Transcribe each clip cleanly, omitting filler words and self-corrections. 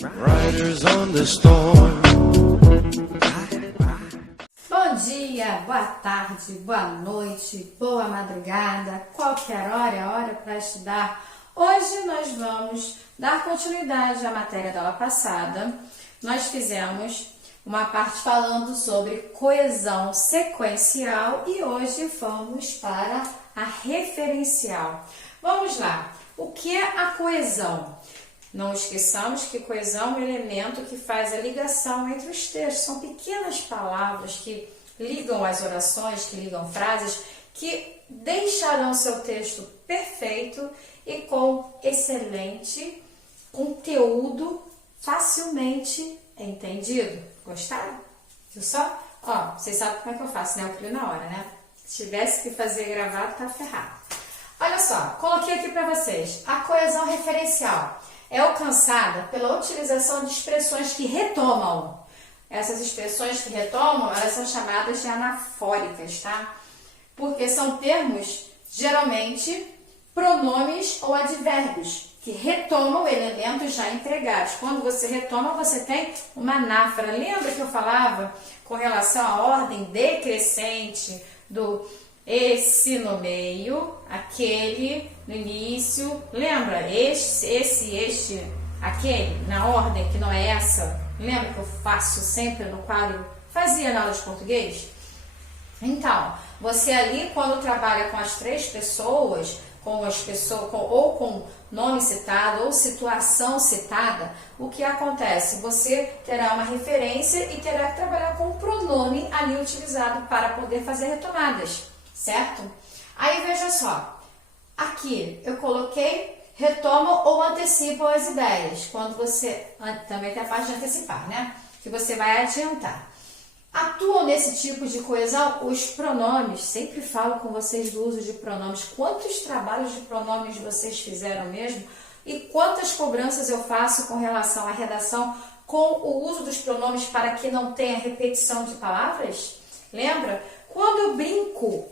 Riders on the storm. Bom dia, boa tarde, boa noite, boa madrugada, qualquer hora é hora para estudar. Hoje nós vamos dar continuidade à matéria da aula passada. Nós fizemos uma parte falando sobre coesão sequencial e hoje vamos para a referencial. Vamos lá, o que é a coesão? Não esqueçamos que coesão é um elemento que faz a ligação entre os textos. São pequenas palavras que ligam as orações, que ligam frases, que deixarão seu texto perfeito e com excelente conteúdo, facilmente entendido. Gostaram? Viu só? Ó, vocês sabem como é que eu faço, né? Eu crio na hora, né? Se tivesse que fazer gravado, tá ferrado. Olha só, coloquei aqui para vocês. A coesão referencial é alcançada pela utilização de expressões que retomam. Essas expressões que retomam, elas são chamadas de anafóricas, tá? Porque são termos, geralmente, pronomes ou advérbios, que retomam elementos já empregados. Quando você retoma, você tem uma anáfora. Lembra que eu falava com relação à ordem decrescente do esse no meio, aquele no início? Lembra? Este, aquele, na ordem que não é essa. Lembra que eu faço sempre no quadro? Fazia na aula de português? Então, você ali, quando trabalha com as três pessoas, ou com nome citado, ou situação citada, o que acontece? Você terá uma referência e terá que trabalhar com o pronome ali utilizado para poder fazer retomadas, certo? Aí veja só, aqui eu coloquei retoma ou antecipam as ideias. Quando você, também tem a parte de antecipar, né? Que você vai adiantar. Atuam nesse tipo de coesão os pronomes. Sempre falo com vocês do uso de pronomes. Quantos trabalhos de pronomes vocês fizeram mesmo? E quantas cobranças eu faço com relação à redação com o uso dos pronomes para que não tenha repetição de palavras? Lembra? Quando eu brinco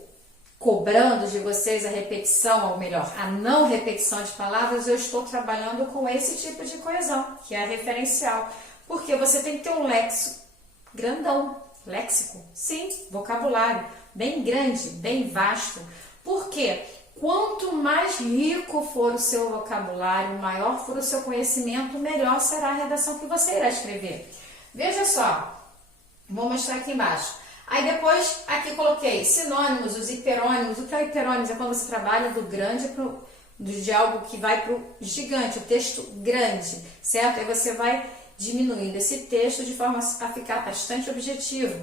cobrando de vocês a repetição, ou melhor, a não repetição de palavras, eu estou trabalhando com esse tipo de coesão, que é a referencial. Porque você tem que ter um léxico grandão. Léxico? Sim, vocabulário. Bem grande, bem vasto. Porque quanto mais rico for o seu vocabulário, maior for o seu conhecimento, melhor será a redação que você irá escrever. Veja só, vou mostrar aqui embaixo. Aí depois, aqui coloquei sinônimos, os hiperônimos. O que é hiperônimos? É quando você trabalha do grande de algo que vai para o gigante, o texto grande, certo? Aí você vai diminuindo esse texto de forma a ficar bastante objetivo.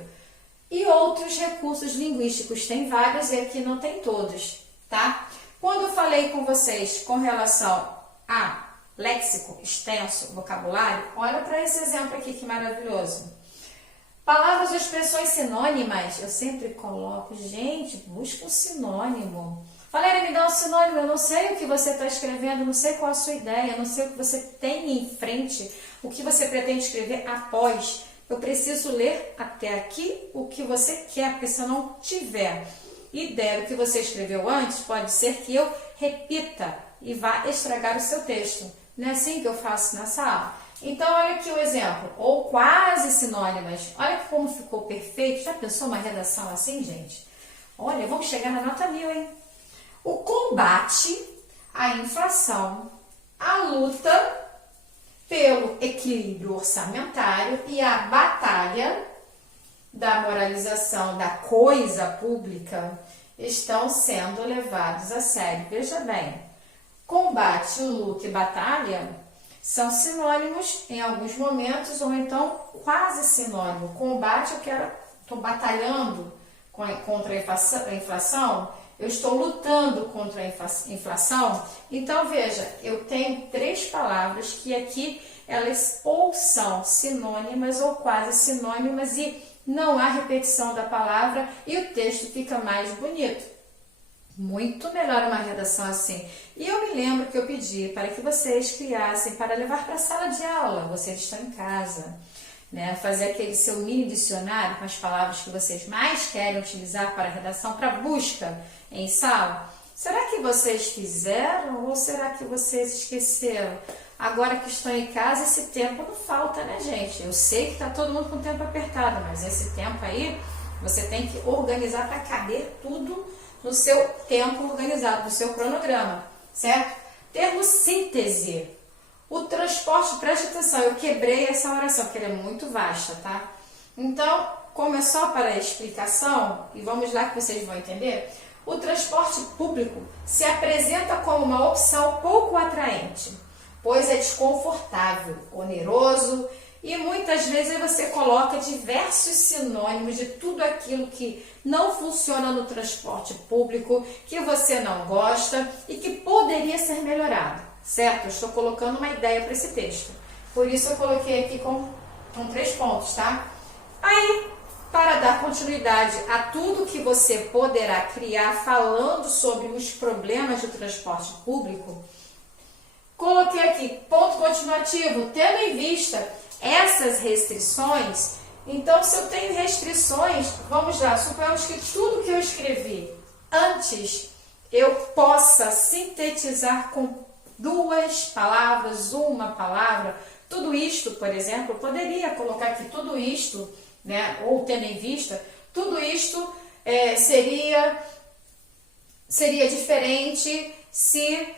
E outros recursos linguísticos, tem vários e aqui não tem todos, tá? Quando eu falei com vocês com relação a léxico, extenso, vocabulário, olha para esse exemplo aqui que maravilhoso. Palavras ou expressões sinônimas, eu sempre coloco, gente, busca um sinônimo. Valéria, me dá um sinônimo, eu não sei o que você está escrevendo, não sei qual a sua ideia, não sei o que você tem em frente, o que você pretende escrever após. Eu preciso ler até aqui o que você quer, porque se eu não tiver ideia do que você escreveu antes, pode ser que eu repita e vá estragar o seu texto. Não é assim que eu faço nessa aula? Então, olha aqui o exemplo, ou quase sinônimas. Olha como ficou perfeito. Já pensou uma redação assim, gente? Olha, vamos chegar na nota 1000, hein? O combate à inflação, a luta pelo equilíbrio orçamentário e a batalha da moralização da coisa pública estão sendo levados a sério. Veja bem, combate, luta e batalha são sinônimos em alguns momentos, ou então quase sinônimo. Combate, estou batalhando contra a inflação, eu estou lutando contra a inflação. Então, veja, eu tenho três palavras que aqui elas ou são sinônimas ou quase sinônimas e não há repetição da palavra e o texto fica mais bonito. Muito melhor uma redação assim. E eu me lembro que eu pedi para que vocês criassem para levar para a sala de aula. Vocês estão em casa, né? Fazer aquele seu mini dicionário com as palavras que vocês mais querem utilizar para a redação, para busca em sala. Será que vocês fizeram ou será que vocês esqueceram? Agora que estão em casa, esse tempo não falta, né, gente? Eu sei que está todo mundo com o tempo apertado, mas esse tempo aí você tem que organizar para caber tudo no seu tempo organizado, no seu cronograma, certo? Termo síntese. O transporte, preste atenção, eu quebrei essa oração, porque ela é muito vasta, tá? Então, como é só para a explicação, e vamos lá que vocês vão entender, o transporte público se apresenta como uma opção pouco atraente, pois é desconfortável, oneroso e muitas vezes você coloca diversos sinônimos de tudo aquilo que não funciona no transporte público, que você não gosta e que poderia ser melhorado, certo? Eu estou colocando uma ideia para esse texto, por isso eu coloquei aqui com 3 pontos, tá? Aí, para dar continuidade a tudo que você poderá criar falando sobre os problemas do transporte público, coloquei aqui, ponto continuativo, tendo em vista essas restrições. Então, se eu tenho restrições, vamos lá, suponhamos que tudo que eu escrevi antes, eu possa sintetizar com 2 palavras, uma palavra. Tudo isto, por exemplo, eu poderia colocar aqui tudo isto, né, ou tendo em vista, tudo isto seria diferente se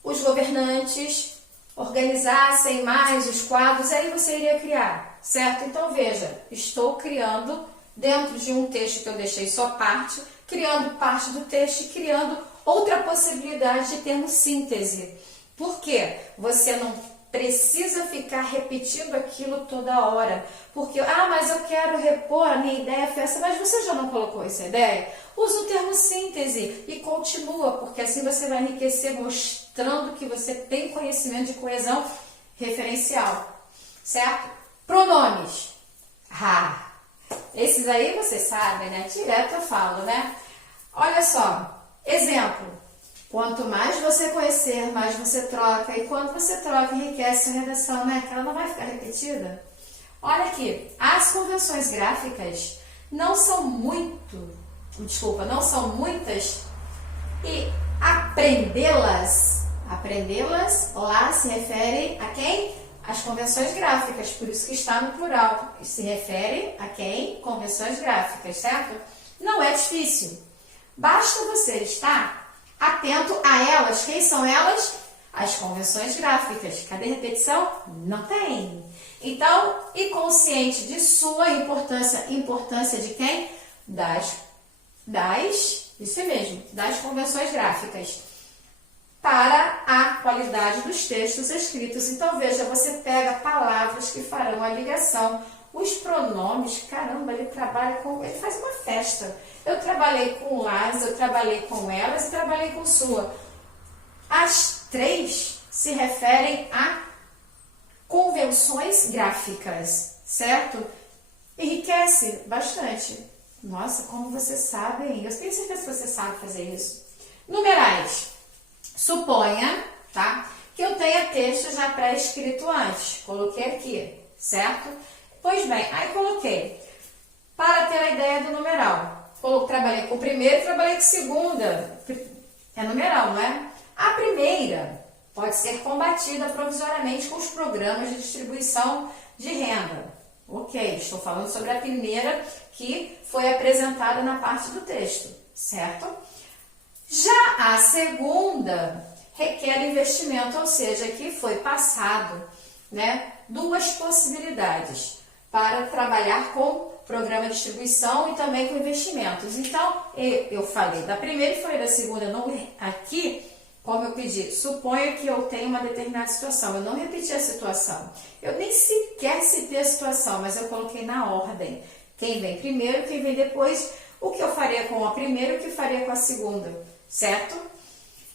os governantes organizassem mais os quadros, aí você iria criar, certo? Então veja, estou criando dentro de um texto que eu deixei só parte, criando parte do texto e criando outra possibilidade de termo síntese. Por quê? Você não precisa ficar repetindo aquilo toda hora, porque, mas eu quero repor, a minha ideia foi essa, mas você já não colocou essa ideia? Usa o termo síntese e continua, porque assim você vai enriquecer mostrando que você tem conhecimento de coesão referencial, certo? Pronomes. Esses aí vocês sabem, né? Direto eu falo, né? Olha só, exemplo. Quanto mais você conhecer, mais você troca. E quando você troca, enriquece a redação, né? Que ela não vai ficar repetida. Olha aqui, as convenções gráficas não são muitas e aprendê-las lá se refere a quem? As convenções gráficas, por isso que está no plural. Se refere a quem? Convenções gráficas, certo? Não é difícil. Basta você estar atento a elas. Quem são elas? As convenções gráficas. Cadê repetição? Não tem. Então, e consciente de sua importância de quem? Isso mesmo, das convenções gráficas para a qualidade dos textos escritos. Então, veja, você pega palavras que farão a ligação. Os pronomes, caramba, ele faz uma festa. Eu trabalhei com las, eu trabalhei com elas e trabalhei com sua. As 3 se referem a convenções gráficas, certo? Enriquece bastante. Nossa, como vocês sabem, eu tenho certeza que você sabe fazer isso. Numerais. Suponha, tá? Que eu tenha texto já pré-escrito antes. Coloquei aqui, certo? Pois bem, aí coloquei. Para ter a ideia do numeral. Trabalhei com o primeiro e trabalhei com a segunda. É numeral, não é? A primeira pode ser combatida provisoriamente com os programas de distribuição de renda. Ok, estou falando sobre a primeira que foi apresentada na parte do texto, certo? Já a segunda requer investimento, ou seja, aqui foi passado, né, 2 possibilidades para trabalhar com programa de distribuição e também com investimentos. Então, eu falei da primeira e falei da segunda. Aqui, como eu pedi, suponha que eu tenho uma determinada situação. Eu não repeti a situação. Eu nem sequer citei a situação, mas eu coloquei na ordem. Quem vem primeiro, quem vem depois, o que eu faria com a primeira e o que faria com a segunda, certo?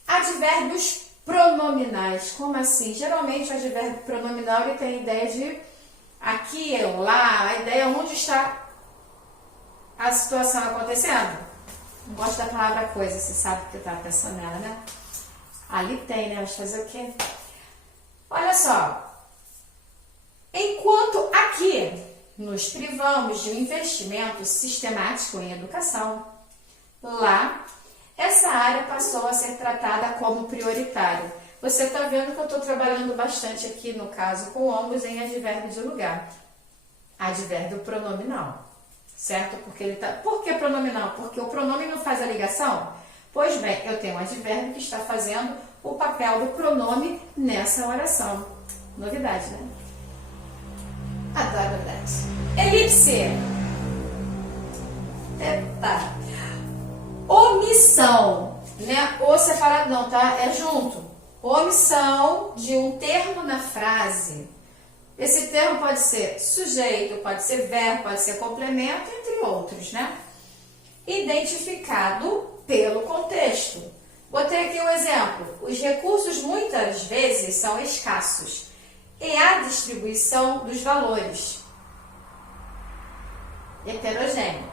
Advérbios pronominais. Como assim? Geralmente, o advérbio pronominal ele tem a ideia de aqui ou lá, a ideia onde está a situação acontecendo. Não gosto da palavra coisa, você sabe que eu estava pensando nela, né? Ali tem, né? Mas fazer o quê? Olha só. Enquanto aqui nos privamos de um investimento sistemático em educação, lá essa área passou a ser tratada como prioritária. Você está vendo que eu estou trabalhando bastante aqui, no caso, com ambos em advérbio de lugar. Advérbio pronominal, certo? Por que pronominal? Porque o pronome não faz a ligação? Pois bem, eu tenho um advérbio que está fazendo o papel do pronome nessa oração. Novidade, né? Adoro novidade. Elipse. Eita. Omissão, né? O separado não, tá? É junto. Omissão de um termo na frase. Esse termo pode ser sujeito, pode ser verbo, pode ser complemento, entre outros, né? Identificado pelo contexto. Botei aqui um exemplo. Os recursos muitas vezes são escassos e a distribuição dos valores heterogênea.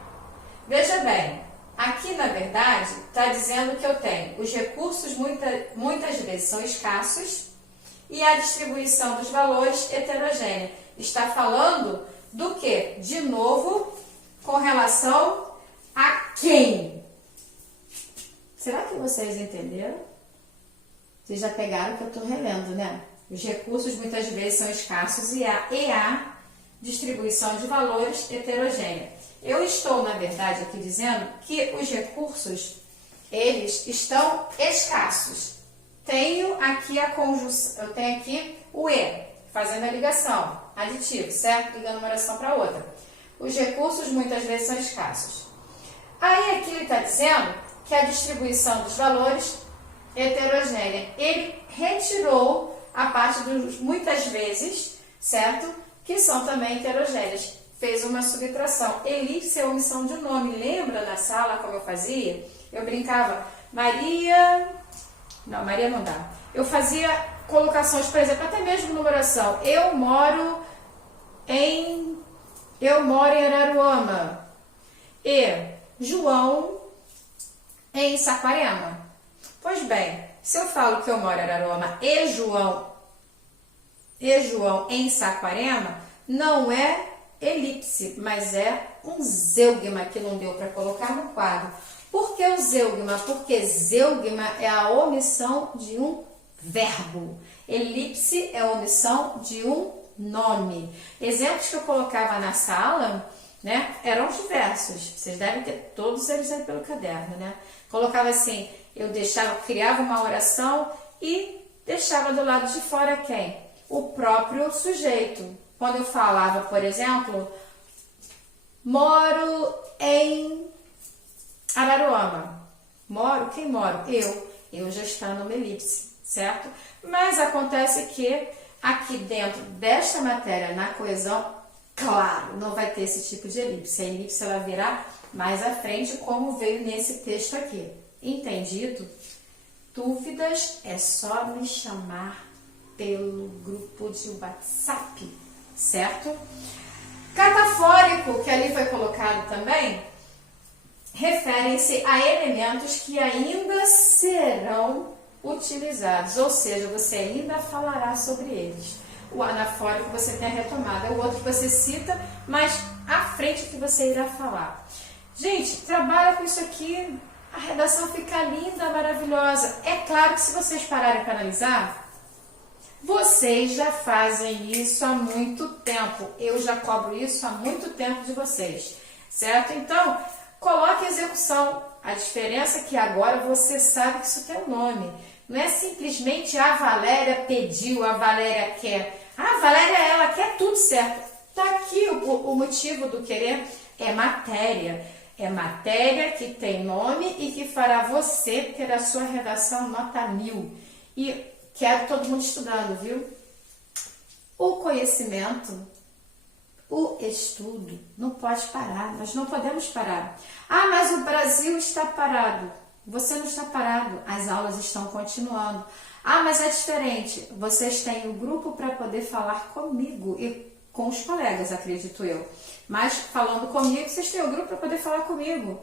Veja bem, aqui na verdade está dizendo que eu tenho os recursos muitas vezes são escassos e a distribuição dos valores heterogênea. Está falando do que? De novo, com relação a quem? Será que vocês entenderam? Vocês já pegaram o que eu estou relendo, né? Os recursos muitas vezes são escassos e a distribuição de valores heterogênea. Eu estou, na verdade, aqui dizendo que os recursos, eles estão escassos. Tenho aqui a conjunção, eu tenho aqui o e, fazendo a ligação, aditivo, certo? Ligando uma oração para outra. Os recursos muitas vezes são escassos. Aí aqui ele está dizendo que a distribuição dos valores heterogênea. Ele retirou a parte dos muitas vezes, certo? Que são também heterogêneas. Fez uma subtração. Elipse é omissão de um nome. Lembra na sala como eu fazia? Eu brincava, Maria... Não, Maria não dá. Eu fazia colocações, por exemplo, até mesmo numeração. Eu moro em Araruama. E João em Saquarema. Pois bem, se eu falo que eu moro em Araruama e João em Saquarema, não é elipse, mas é um zeugma que não deu para colocar no quadro. Por que o zeugma? Porque zeugma é a omissão de um verbo. Elipse é a omissão de um nome. Exemplos que eu colocava na sala, né, eram diversos. Vocês devem ter todos eles aí pelo caderno, né? Colocava assim, criava uma oração e deixava do lado de fora quem? O próprio sujeito. Quando eu falava, por exemplo, moro em Araruama. Quem mora? Eu já está numa elipse, certo? Mas acontece que aqui dentro desta matéria, na coesão, claro, não vai ter esse tipo de elipse. A elipse ela virá mais à frente, como veio nesse texto aqui. Entendido? Dúvidas? É só me chamar pelo grupo de WhatsApp, certo? Catafórico, que ali foi colocado também, referem-se a elementos que ainda serão utilizados, ou seja, você ainda falará sobre eles. O anafórico você tem a retomada, o outro você cita, mas à frente que você irá falar. Gente, trabalha com isso aqui, a redação fica linda, maravilhosa. É claro que se vocês pararem para analisar, vocês já fazem isso há muito tempo. Eu já cobro isso há muito tempo de vocês, certo? Então, coloque execução. A diferença é que agora você sabe que isso tem um nome. Não é simplesmente a Valéria pediu, a Valéria quer. A Valéria, ela quer tudo certo. Está aqui o motivo do querer. É matéria. É matéria que tem nome e que fará você ter a sua redação nota 1000. E quero todo mundo estudando, viu? O conhecimento, o estudo, não pode parar. Nós não podemos parar. Ah, mas o Brasil está parado. Você não está parado. As aulas estão continuando. Ah, mas é diferente. Vocês têm o grupo para poder falar comigo e com os colegas, acredito eu. Mas falando comigo, vocês têm o grupo para poder falar comigo.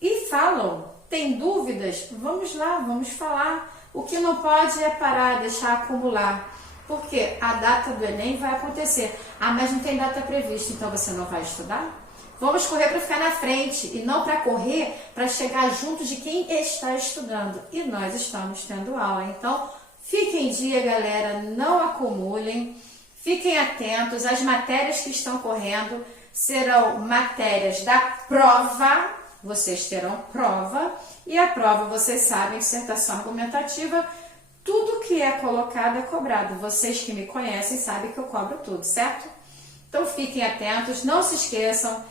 E falam. Tem dúvidas? Vamos lá, vamos falar. O que não pode é parar, deixar acumular. Porque a data do Enem vai acontecer. Ah, mas não tem data prevista, então você não vai estudar? vamos correr para ficar na frente e não para correr para chegar junto de quem está estudando. E nós estamos tendo aula. Então, fiquem em dia, galera, não acumulem, fiquem atentos. As matérias que estão correndo serão matérias da prova, vocês terão prova, e a prova, vocês sabem, dissertação argumentativa, tudo que é colocado é cobrado. Vocês que me conhecem sabem que eu cobro tudo, certo? Então fiquem atentos, não se esqueçam,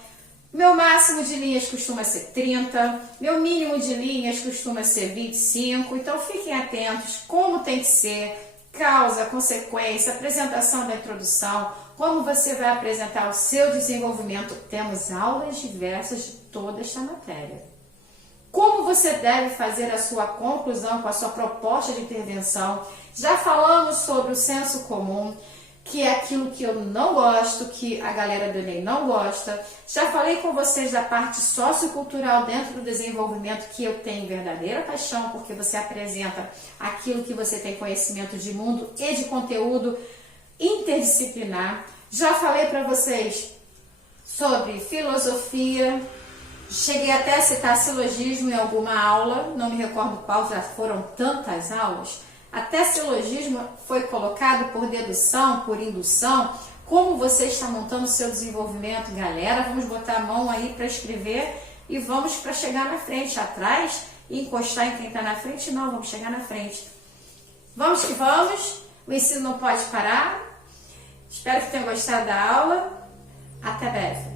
meu máximo de linhas costuma ser 30, meu mínimo de linhas costuma ser 25, então fiquem atentos como tem que ser, causa, consequência, apresentação da introdução, como você vai apresentar o seu desenvolvimento. Temos aulas diversas de toda esta matéria. Como você deve fazer a sua conclusão com a sua proposta de intervenção. Já falamos sobre o senso comum, que é aquilo que eu não gosto, que a galera do Enem não gosta. Já falei com vocês da parte sociocultural dentro do desenvolvimento, que eu tenho verdadeira paixão, porque você apresenta aquilo que você tem conhecimento de mundo e de conteúdo interdisciplinar. Já falei para vocês sobre filosofia, cheguei até a citar silogismo em alguma aula, não me recordo qual, já foram tantas aulas. Até silogismo foi colocado por dedução, por indução. Como você está montando o seu desenvolvimento, galera? Vamos botar a mão aí para escrever e vamos para chegar na frente, atrás e encostar em quem está na frente. Não, vamos chegar na frente. Vamos que vamos, o ensino não pode parar. Espero que tenham gostado da aula. Até breve.